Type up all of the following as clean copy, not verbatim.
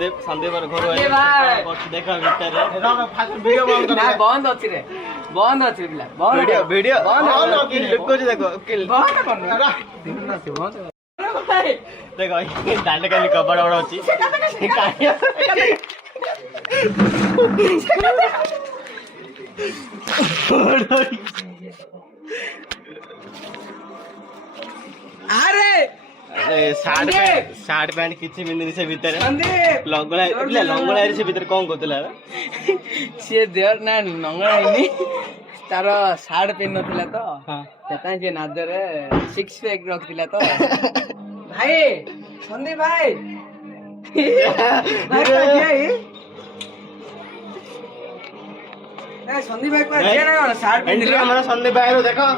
संदीप घर देखा बंद अच्छी रे बंद अच्छी पिला वीडियो वीडियो देखो देखो दांड काली कपड़ बड़ अच्छी अरे सार्ट पैंट किछि पिंधि से भीतर लंगड़ा से भीतर कौन करतला सी देर ना नंगळाइनी तार सार्ट पिन नथिला तो सेता जे नादरे सिक्स पैक रखथिला तो भाई संदीप भाई भाई ए संदीप भाई को जे ना सार्ट पिन हमारा संदीप भाई रो देखो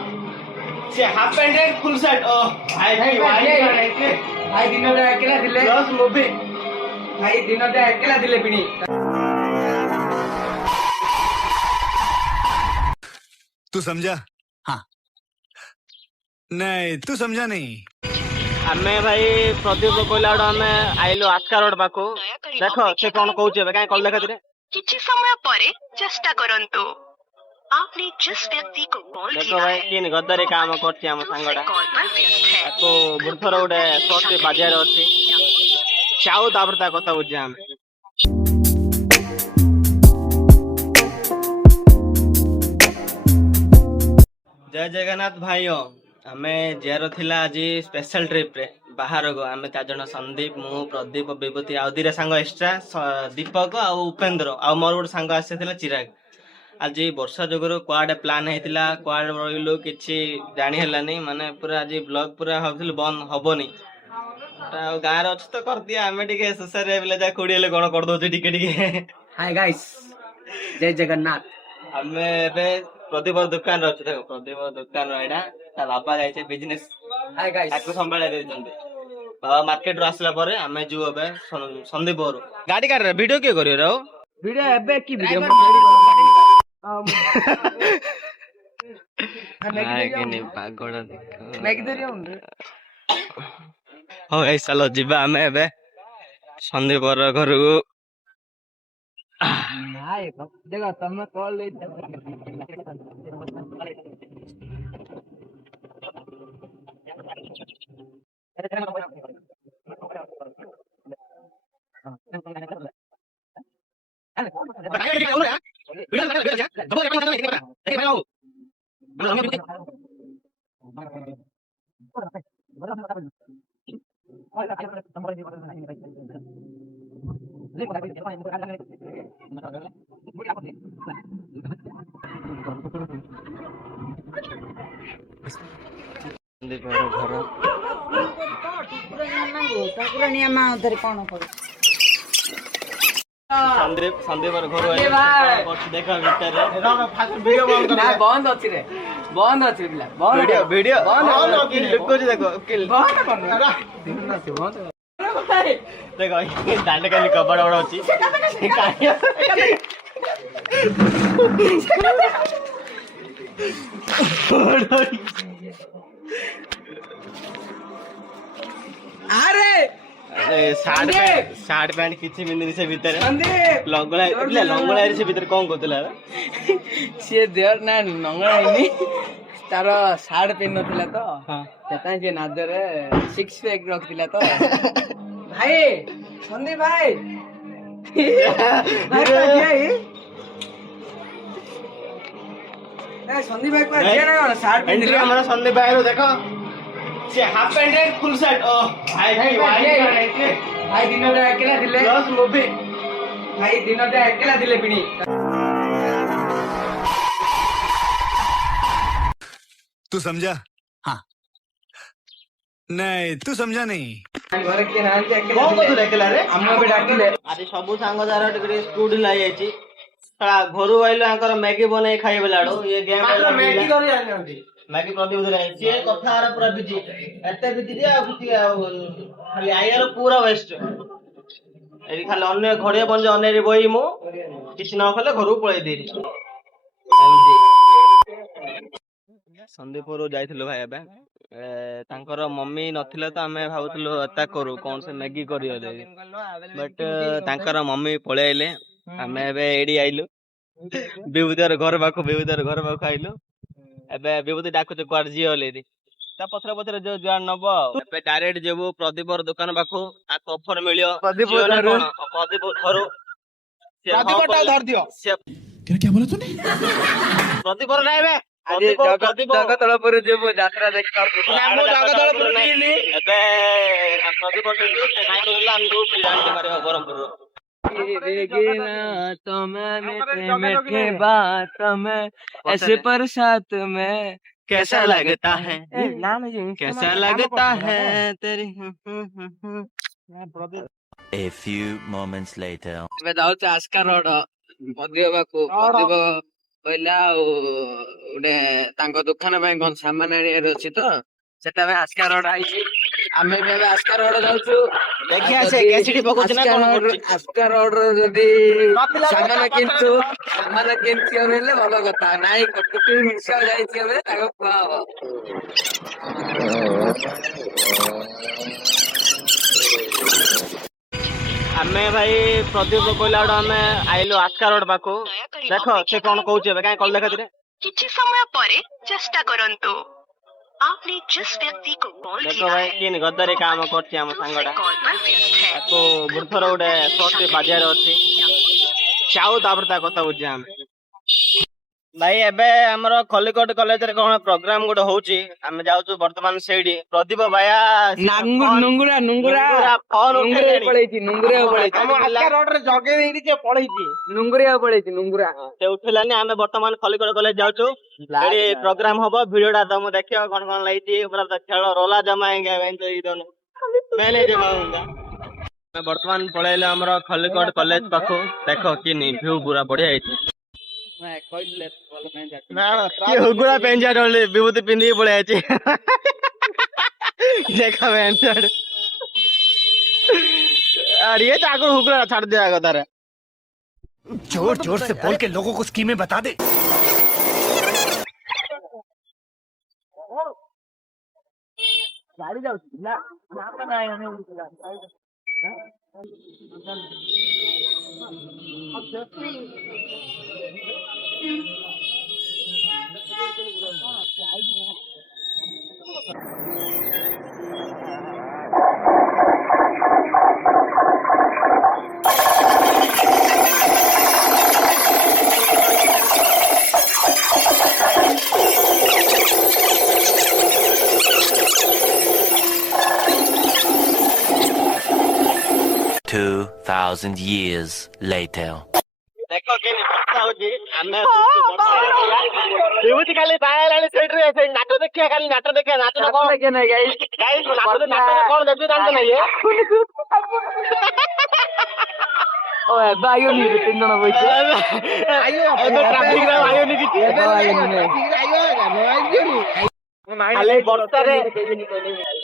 से half pant and full shirt ओ भाई भाई दिन दे अकेला दिले प्लस मूवी भाई दिन दे अकेला दिले पिनी तू समझा? हाँ नहीं तू समझा नहीं। हमें भाई प्रदीप कहला हमें आइलो आस्का रोड पाको देखो से कौन कहूचे काई कल देखा रे किछि समय परे चेष्टा करंतु आपने जिस व्यक्ति को कॉल देखो भाई किन गद्दारी काम करछि हम संगडा कॉल पर व्यस्त है तो बुरथर उडे शॉर्ट बाजार अछि चाउ तापर ता कथा बुझे हम जय जगन्नाथ भाइयों हमें जेरो थिला आज स्पेशल ट्रिप रे बाहर गो हमें चार जन संदीप मु प्रदीप विभूति आउ दिरे सांग एक्स्ट्रा दीपक आ उपेंद्र आ मोर गोटे सांग आसीथिला चिराग आज वर्षा जोगर कुआडे प्लान होता कुआडे रहिलु किछि जानी हेलानी माने पूरा आज ब्लॉग पूरा भाबथिलु बंद हबनी गाँव रे अच्छ तो कर दिया हमें टिके सोसाइटी बिले जा कोड़ी हेले कोन कर दोछि टिके टिके हाय गाइस जय जगन्नाथ हमें एबे प्रदीप दुकान रे अछि देखो प्रदीप दुकान रे एडा ता बाबा जाय छै बिजनेस हाय गाइस ताको संभाळे देछन्ते बाबा मार्केट रो आसला परे हमें जो एबे संदीप रो गाड़ी कार रे वीडियो के करियो रे वीडियो एबे की वीडियो पागल मैगी दे रियो हो ए चलो जिबा हमें एबे संदीप रो घर को नाय देखो तुम कॉल ले संदीप घर देखा वीडियो बंद अच्छी रे बंद अच्छी पिला वीडियो वीडियो देखो देखो दांड काली कपड़ बड़ अच्छी अरे सार्ट पैंट किछि पिंधि से भीतर लंगड़ा से भीतर कौन करतला सी देर ना नंगळाइनी तार सार्ट पिन नथिला तो सेता जे नादरे सिक्स पैक रखथिला तो भाई संदीप भाई भाई ए संदीप भाई को जे ना सार्ट पिन हमारा संदीप भाई रो देखो से half pant and full shirt ओ भाई भाई दिन दे अकेला दिले प्लस मूवी भाई दिन दे अकेला दिले पिनी तू समझा? हाँ नहीं तू समझा नहीं। घर के नाम के कौन को तू अकेला रे अम्मा भी डाकिले आज सबु सांग दारा टिके स्कूटी लाई जायछि साला घरु आइलो आकर मैगी बनाई खाइबे लाडो ये गेम मैगी करी आनंती मैगी प्रदीप धरे से कथा आरा पूरा बिजी एते बिजी रे आ किछि खाली आयर पूरा वेस्ट एरी खाली अन्य घड़िया बन अन्य रे बही मु किछि न खले घरु पळै देरी संदीप रो जाइथिलो भाई एबे ତାଙ୍କର ମମି ନଥିଲେ ତ ଆମେ ଭାବୁଥିଲୁ ଏତା କରୁ କଣ ସେ ମ୍ୟାଗି କରିବ ବଟ୍ ତାଙ୍କର ମମି ପଳେଇ ଆଇଲେ। ଆମେ ଏବେ ଏଇଠି ଆଇଲୁ ବିଭୂତିର ଘର ପାଖକୁ ଆଇଲୁ। ଏବେ ବିଭୂତି ଡାକୁଛୁ କୁଆଡେ ଝିଅ ହେଲେ ତା ପଛରେ ପଛରେ ଯୋଉ ଯୁଆଡେ ନବ ଆଉ। ଏବେ ଡାଇରେକ୍ଟ ଯିବୁ ପ୍ରଦୀପର ଦୋକାନ ପାଖକୁ ତାକୁ ଅଫର ମିଳିବ ପ୍ରଦୀପ ଝିଅ ନା ଘରୁ। କଣ? ପ୍ରଦୀପ ଘରୁ ସିଏ ହଁ କଲେ- ସିଏ- ପ୍ରଦୀପର ନାଇଁ ବେ ଆଜି ପ୍ରଦୀପ ଜଗତଳପୁର ଯିବୁ ଯାତ୍ରା ଦେଖିବାକୁ। ଏବେ ପ୍ରଦୀପ ସହିତ ସେ ନାଇଁ କହିଲା ଆମକୁ ପ୍ରିಯಾಂಟಿ ମାରିବ ବ୍ରହ୍ମପୁରରୁ। मीठे बात में ऐसे बरसात में कैसा लगता है कैसा लगता है तेरी A few moments later. ଏବେ ଯାଉଛୁ ଆସ୍କା ରୋଡ ପ୍ରଦୀପକୁ। ପ୍ରଦୀପ କହିଲା ଆଉ ଗୋଟେ ତାଙ୍କ ଦୋକାନ ପାଇଁ କଣ ସାମାନ ଆଣିବାର ଅଛି ତ ସେଟା ପାଇଁ ଆସ୍କା ରୋଡ ଆଇଛି। ଆମେ ବି ଏବେ ଆସ୍କା ରୋଡ ଯାଉଛୁ। ଦେଖିଆ ସେ କେସିଡି ପକଉଛି ନା କଣ କରୁଛି। ଆସ୍କା ରୋଡ ର ଯଦି ସାମାନ କିଣିଥିବ ହେଲେ ଭଲ କଥା। ନାଇଁ କଟୁକି ଜିନିଷ ଯାଇଥିବ ବେଲେ ତାକୁ କୁହାହବ। ଆମେ ଭାଇ ପ୍ରଦୀପ କହିଲା ବେଳୁ ଆମେ ଆଇଲୁ ଆସ୍କା ରୋଡ ପାଖକୁ। ଦେଖ ସେ କଣ କହୁଛି ଏବେ କାଇଁ କଲ ଦେଖାଥିରେ। କିଛି ସମୟ ପରେ ଚେଷ୍ଟା କରନ୍ତୁ। आपने जिस व्यक्ति को कॉल ଦେଖ किया ଭାଇ है କିନି ଗଦାରି କାମ କରୁଛି ଆମ ସାଙ୍ଗଟା। कॉल पर व्यस्त है। ତାକୁ ବୃଥର ଗୋଟେ ସର୍ଟ ବାଜିବାର ଅଛି। ଚାଉ ତାପରେ ତା କଥା ବୁଝିବା ଆମେ। ଭାଇ ଏବେ ଆମର ଖଲିକୋଟ କଲେଜରେ କଣ ପ୍ରୋଗ୍ରାମ ଗୋଟେ ହଉଛି। ଆମେ ଯାଉଛୁ ବର୍ତ୍ତମାନ ସେଇଠି। Pradeep via ନୁଙ୍ଗୁରା phone ଉଠେଇଲେଣି। ପଳେଇଛି ନୁଙ୍ଗୁରା ସେ ଉଠେଇଲାନି। ଆମେ ବର୍ତ୍ତମାନ ଖଲିକୋଟ କଲେଜ ଯାଉଛୁ। ସେଠି ପ୍ରୋଗ୍ରାମ ହବ। ଭିଡିଓ ଟା ତମକୁ ଦେଖିବ କଣ କଣ ଲାଗିଛି। ପୁରା ତ ଖେଳ ରୋଲା ଜମା ଆମେ ବର୍ତ୍ତମାନ ପଳେଇଲେ ଆମର ଖଲିକୋଟ କଲେଜ ପାଖକୁ। ଦେଖ କି ଭିଉ ପୁରା ବଢିଆ ହେଇଛି। କି ହୁଗୁଳା ପ୍ୟାଣ୍ଟ ସାର୍ଟ ବିଭୂତି ପିନ୍ଧିକି ପଳେଇ ଆଇଛି। ଦେଖ ପ୍ୟାଣ୍ଟ ସାର୍ଟ ଆରେ ये तो आगो हुगला छाड़ दिया गदारे। जोर जोर से बोल के लोगों को स्कीमें बता दे। ଗାଡି ଯାଉଛି ନା Two 2,000 years later. देखो के ବର୍ଷା ହଉଛି। ଆମେ ବିଭୂତି ଖାଲି ବାହାରିଲାଣି ସେଇଠି ସେଇ ନାଟ ଦେଖିବା ଖାଲି ନାଟ ଦେଖିବା ନାଟ କଣ ଗାଇସ୍ ନାଟରେ କଣ ଦେଖୁ ଜାଣିଛ ନା ଇଏ ଓ ଏବେ ଆଇଓନି 3 ଜଣ ବଇছে ଏବେ ଟ୍ରାଫିକ ରେ ଆଇଓନି କିଛି ଖାଲି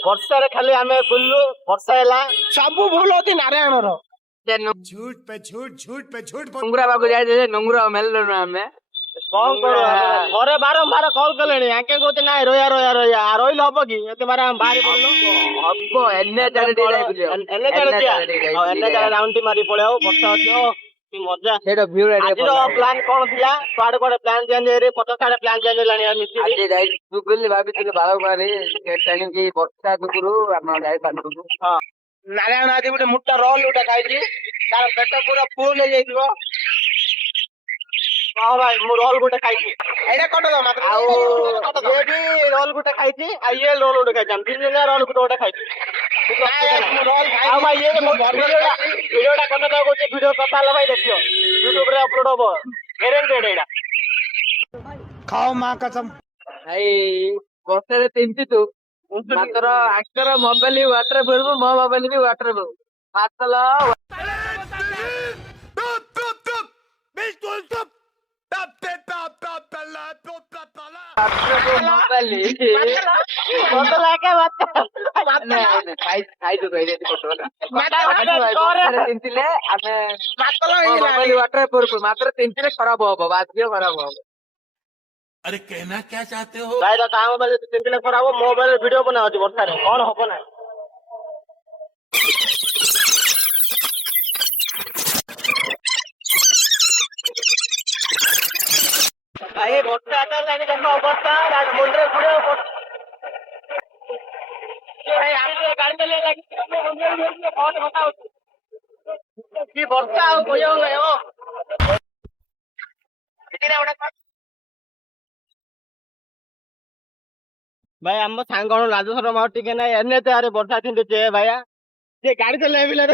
ବର୍ଷାରେ ଖାଲି ଆମେ ବୁଲିଲୁ। ବର୍ଷା ହେଲା ସବୁ ଭୁଲ ଅଛି ନାରାୟଣର। झूठ पे झूठ ନୁଙ୍ଗୁରା ପାଖକୁ ଯାଇଥିଲେ ନୁଙ୍ଗୁରା ମେଲୁ ଆମେ କଣ କରିବା ଘରେ ବାରମ୍ବାର କଲ କଲେଣି। ଆଙ୍କେ କହୁଛି ନାଇଁ ରହିବା ରହିଲେ ହବ କି ଏତେ ବାର ଆମେ ବାହାରି ପଡିଲୁ। ହବ ଏନେ ଚାରିଟି ରାଉଣ୍ଡ ମାରି ପଳେଇ ବର୍ଷା ଅଛି। କି ମଜା। ସେଇଟା ଭିଉ ଆଜିର ପ୍ଲାନ୍ କଣ ଥିଲା? କୁଆଡେ କୁଆଡେ ପ୍ଲାନ୍ ଚେଞ୍ଜ ହେଇଛି। 50 ଆଡେ ପ୍ଲାନ୍ ଚେଞ୍ଜ ହେଲାଣି ମିଶିକି। ଆଜି ଯାଇଛୁ ବୋଲି ଭାବିଥିଲୁ ବାଳକୁମାରୀ ତେଣିକି ବର୍ଷା ଯୋଗୁରୁ ଆମେ ଯାଇପାରିଲୁ। ହଁ ନାରାୟଣ ଆଜି ଗୋଟେ ମୋଟା ରୋଲ ଗୋଟେ ଖାଇଛି। ତାର ପେଟ ପୁରା ଫୁଲ ହେଇଯାଇଥିବ। ହଁ ଭାଇ ମୁଁ ରୋଲ ଗୋଟେ ଖାଇଛି। ଆଉ ଇଏ ବି ରୋଲ ଗୋଟେ ଖାଇଛି। ଆଉ ଇଏ ରୋଲ ଗୋଟେ ଖାଇଛି। ଆମେ 3 ଜଣ ରୋଲ ଗୋଟେ ଖାଇଛୁ। ଆଉ ଭାଇ ଇଏ ଭିଡିଓଟା କଥା କହୁଛି। ଭିଡିଓ କଥା ହେଲା ଭାଇ ଦେଖିବ ୟୁଟ୍ୟୁବ ରେ ଅପଲୋଡ ହବ ଗ୍ୟାରେଣ୍ଟେଡ ଏଇଟା। खाओ माँ कसम। ଭାଇ ବର୍ଷାରେ ତିନ୍ତିଛୁ ମାତ୍ର ଆଙ୍କର ମୋବାଇଲ ୱାଟର ପ୍ରୁଫ ମୋ ମୋବାଇଲ ବି ୱାଟର ପ୍ରୁଫ ହାତଲ ତିନ୍ତିଲେ ଆମେ ମୋବାଇଲ ୱାଟର ପ୍ରୁଫ ମାତ୍ର ତିନ୍ତିଲେ ଖରାପ ହବ ବାଧ୍ୟ ଖରାପ ହବ। अरे कहना क्या चाहते हो? ଭାଇ ତା ମୋବାଇଲ 3 ଖରାପ ହବ, ମୋ ମୋବାଇଲ ଭିଡିଓ ବନା ହଉଛି ବର୍ଷାରେ, କଣ ହବ ନା? ଭାଇ ବର୍ଷା ଆସିଲାଣି, ଦେଖ ଅବସ୍ଥା ମୁଣ୍ଡରେ ପୁଡିବ। ଭାଇ ଆମେ ଗାଡି ଚଲେଇ ଲାଗିଛି, କଣ କଥା ହଉଛି କି ବର୍ଷା ଆଉ କହିବ ନାହିଁ। ଭାଇ ଆମ ସାଙ୍ଗ ଲାଜ ସରମ ଆଉ ଟିକେ ନାହିଁ, ଏନେ ଆରେ ବର୍ଷା ଛିଣ୍ଡୁଛି ଭାଇଆ, ସେ ଗାଡି ଚଲେଇ ବିଲେ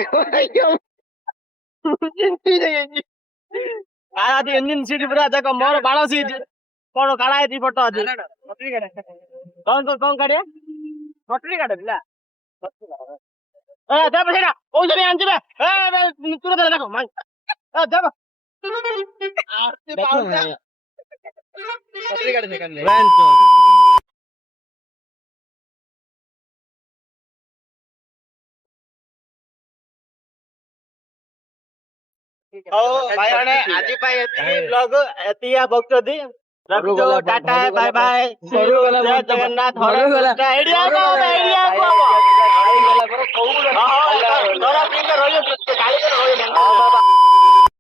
ଇଞ୍ଜିନ ସିଟ୍ ପୁରା ଦେଖ, ମୋର ବାଳ ସିଟ୍ କଣ କାଳା ହେଇଛି ଫଟୋ ଅଛି। କଣ କାଢିଆ କଟରୀ କାଢ ପିଲା ଦେବ ସେଇଟା ପଇସା ବି ଆଣିଯିବେ ତୁର ଦେଲେ ଦେଖ ମାଇ ଦେବ ହଉ ଭାଇ ଆଜି ପାଇଁ ଏତିକି ବ୍ଲଗ, ଏତିକି ବକ୍ତବ୍ୟ ରଖୁଛୁ, ଟାଟା ବାଏ ବାଏ, ଜୟ ଜଗନ୍ନାଥ, ହରେ କୃଷ୍ଣ। ଏଇଠି ଆଗ ରହିବ।